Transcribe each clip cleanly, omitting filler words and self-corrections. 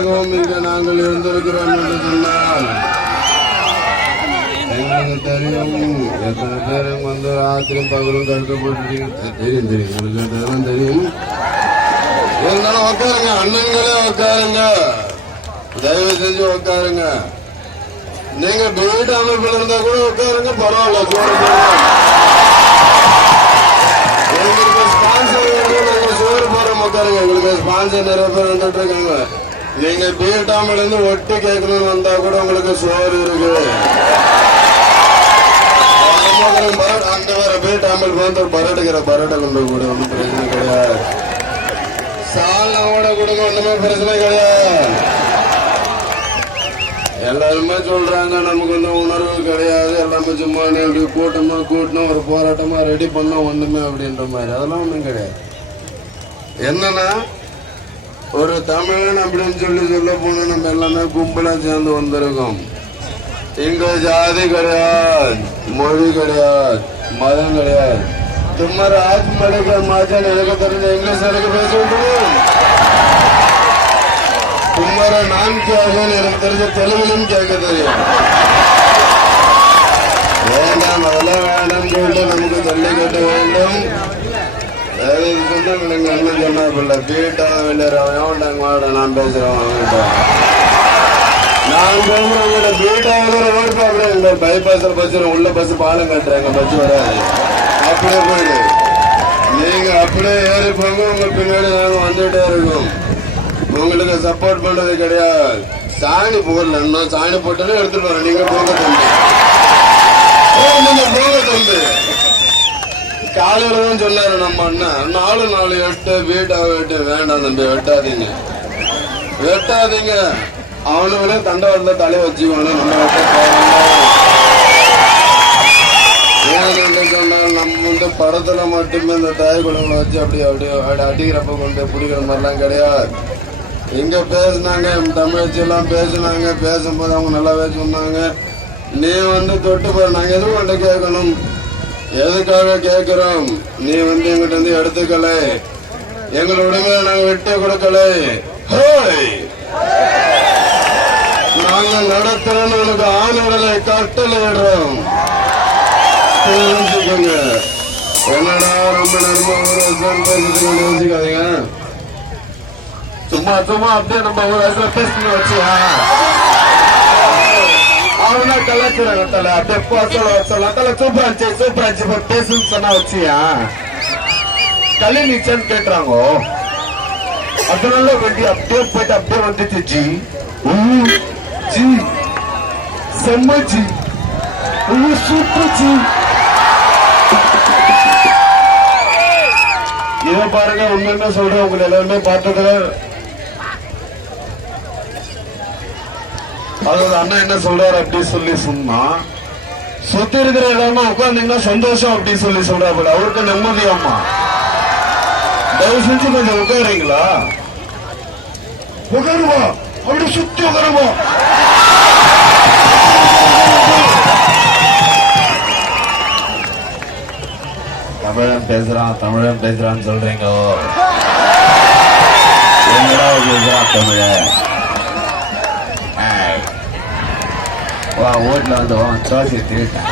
ஆதரவாகவும் இங்கு நாங்கள் இருந்திருக்கிறோம் என்று சொன்னால் எங்களுக்கு தெரியும். எத்தனை பேரும் வந்து ராத்திரி பகலும் கஷ்டப்பட்டு தெரியும் எங்களுக்கு தெரியும். இருந்தாலும் உட்காருங்க, அண்ணன்களே உட்காருங்க, தயவு செஞ்சு உட்காருங்க. நீங்க வீட்டு அமைப்பில் இருந்தா கூட உட்காருங்க, பரவாயில்ல. எங்களுக்கு ஸ்பான்சர் நாங்க சோறு போறோம், உட்காருங்க. எங்களுக்கு ஸ்பான்சர் நிறைய பேர் வந்துட்டு இருக்காங்க. நீங்க வீட்டாமல் இருந்து ஒட்டி கேட்கணும்னு வந்தா கூட உங்களுக்கு சோறு இருக்கு. அந்த வர வீட்டாமல் வந்து பரடுகிற பரடை கொண்டு கூட ஒன்றும் பிரச்சனை கிடையாது. சாலோட கொடுங்க, ஒண்ணுமே பிரச்சனை கிடையாது. எல்லாருமே சொல்றாங்க நமக்கு வந்து உணர்வு கிடையாது, எல்லாமே சும்மா இப்படி கூட்டமா கூட்டணும், ஒரு போராட்டமா ரெடி பண்ணோம் ஒண்ணுமே அப்படின்ற மாதிரி. அதெல்லாம் ஒண்ணும் கிடையாது. என்னன்னா ஒரு தமிழன் அப்படின்னு சொல்ல போனா நம்ம எல்லாமே கும்பலா சேர்ந்து வந்திருக்கோம். இங்க ஜாதி கிடையாது, மொழி கிடையாது, மதம் கிடையாது. तुम्हारा आज मलेगा माजन எனக்கு தெரிஞ்ச इंग्लिश எனக்கு பேச வேண்டும். तुम्हारा नाम क्या है எனக்கு தெரிஞ்ச தெலுங்கிலும் கேட்க தெரியும். வேண்டாம், அதெல்லாம் வேண்டாம் சொல்லிட்டு நமக்கு ஜல்லிக்கட்டு வேண்டும். சொன்னாங்க என்ன சொன்னா பிள்ளை வீட்டா வெளியேறவன் வாட நான் பேசுறேன் அவங்ககிட்ட. நான் பேசுறேன் வீட்டாக ரோடு பாக்குறேன். இந்த பைபாஸ்ல பஸ் உள்ள பஸ் பாலம் கட்டுறாங்க, பஸ் வராது. அப்படியே போயிடு, நீங்க அப்படியே ஏறி போங்க. உங்க பின்னாடி நாங்க வந்துட்டே இருக்கோம். உங்களுக்கு சப்போர்ட் பண்றது கிடையாது. சாணி போடல, இன்னும் சாணி போட்டாலும் எடுத்துட்டு வரேன். நீங்க போங்க தம்பி, நீங்க போங்க தம்பி. காலையில தான் சொன்னாரு நம்ம அண்ணன், 4-4-8 வீட்டா வெட்டு. வேண்டாம் தம்பி, வெட்டாதீங்க வெட்டாதீங்க. அவனுங்களே தண்டவாளத்துல தலையை வச்சுக்கணும். நம்ம சொன்னால் நம்ம வந்து படத்துல மட்டுமே இந்த தாய் குழந்தை வச்சு அப்படியே அடிக்கிறப்ப கொண்டு பிடிக்கிற மாதிரிலாம் கிடையாது. இங்க பேசினாங்க, தமிழச்சி எல்லாம் பேசினாங்க. பேசும்போது அவங்க நல்லாவே சொன்னாங்க. நீ வந்து தொட்டு போற, நாங்க எதுவும் கொண்டு கேட்கணும், எதுக்காக கேட்கிறோம்? நீ வந்து எங்கிட்ட வந்து எடுத்துக்கல, எங்களோட உரிமையை நாங்க விட்டு கொடுக்கல. நாங்க நடத்துறோம், உனக்கு ஆணைகளை கட்டளை இடுறோம். தெரிஞ்சுக்கோங்க. என்னடா ரொம்ப நேரமா ஒரு வருஷம் பேசுறதுக்கு யோசிக்காதீங்க. சும்மா சும்மா அப்படியே நம்ம ஒரு வருஷம் பேசணும் வச்சியா அவனா கலாச்சாரம் தலை அப்படியே சொல்லலாம் தலை சூப்பராச்சு பேசுன்னு சொன்னா வச்சியா கலை நீச்சன்னு கேட்டுறாங்க. அதனால வேண்டி அப்படியே போயிட்டு அப்படியே வந்துச்சு. ஜி ஜி செம்ம ஜி சூப்பர் ஜி. இதை பாருங்க, உண்மையா சொல்றேன், உங்களை எல்லாருமே பார்த்ததுல அதாவது அண்ணா என்ன சொல்றாரு அப்படி சொல்லி சொன்னா, சுத்தி இருக்கிற எல்லாமே உட்கார்ந்தீங்கன்னா சந்தோஷம் அப்படி சொல்லி சொல்றாரு. அவருக்கு நிம்மதியாமா, தயவு செஞ்சு கொஞ்சம் உட்காருங்களா? உட்காருவா, அப்படி சுத்தி உட்காருவா. தமிழன் பேசுறான்னு சொல்றீங்க. என்னடா பேசுறான் தமிழன்? வா ஓட்டுல வந்து சோசி திருட்டான்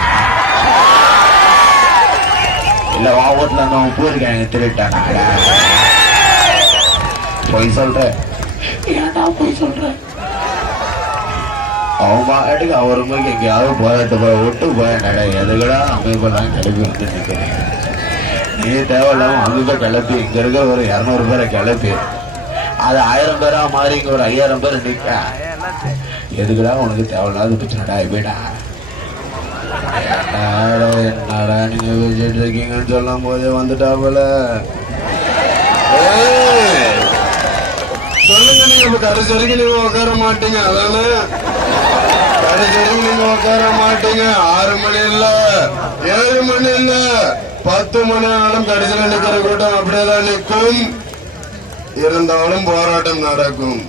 இல்ல, வா ஓட்டுல வந்து அவன் போயிருக்காங்க திருட்டான். பொய் சொல்ற, ஏன்டா பொய் சொல்ற? அவன் பாட்டுக்கு அவர் மாதிரி எங்கேயாவது போராட்டு போய் விட்டு போய் நட எதுக்கடா அமைப்பெல்லாம் கிளப்பி வந்து நிற்கிறேன். நீ தேவையில்லாம அங்க கிளப்பி இங்க இருக்க ஒரு 200 பேரை கிளப்பி அது 1000 பேரா மாறி இங்க ஒரு 5000 பேர் நிக்க. எதுக்குடா உனக்கு தேவையில்லாத பிரச்சனைடா போயிடா. என்னடா நீங்க பேசிட்டு இருக்கீங்கன்னு சொல்லும் போதே வந்துட்டா போல. சொல்லுங்க, நீங்க கடைசி வரைக்கும் நீங்க உட்கார மாட்டீங்க. அதானே கடைசி வரைக்கும் நீங்க உட்கார மாட்டீங்க. 6 மணி இல்ல, 7 மணி இல்ல, 10 மணி ஆனாலும் கடைசியில் நிக்கிற கூட்டம் அப்படியேதான் நிற்கும். இருந்தாலும் போராட்டம் நடக்கும்.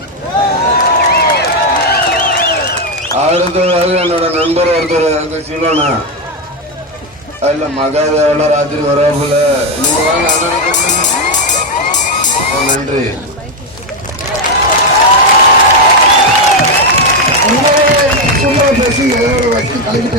அடுத்ததாக என்னோட நண்பர் ஒருத்தர் அங்க சிலோனா இல்ல மகாதேவன ராத்திரி வராப்புல. நீங்க வாங்க, நன்றி. பஸ் எதோட வச்சு கலக்கிட்டு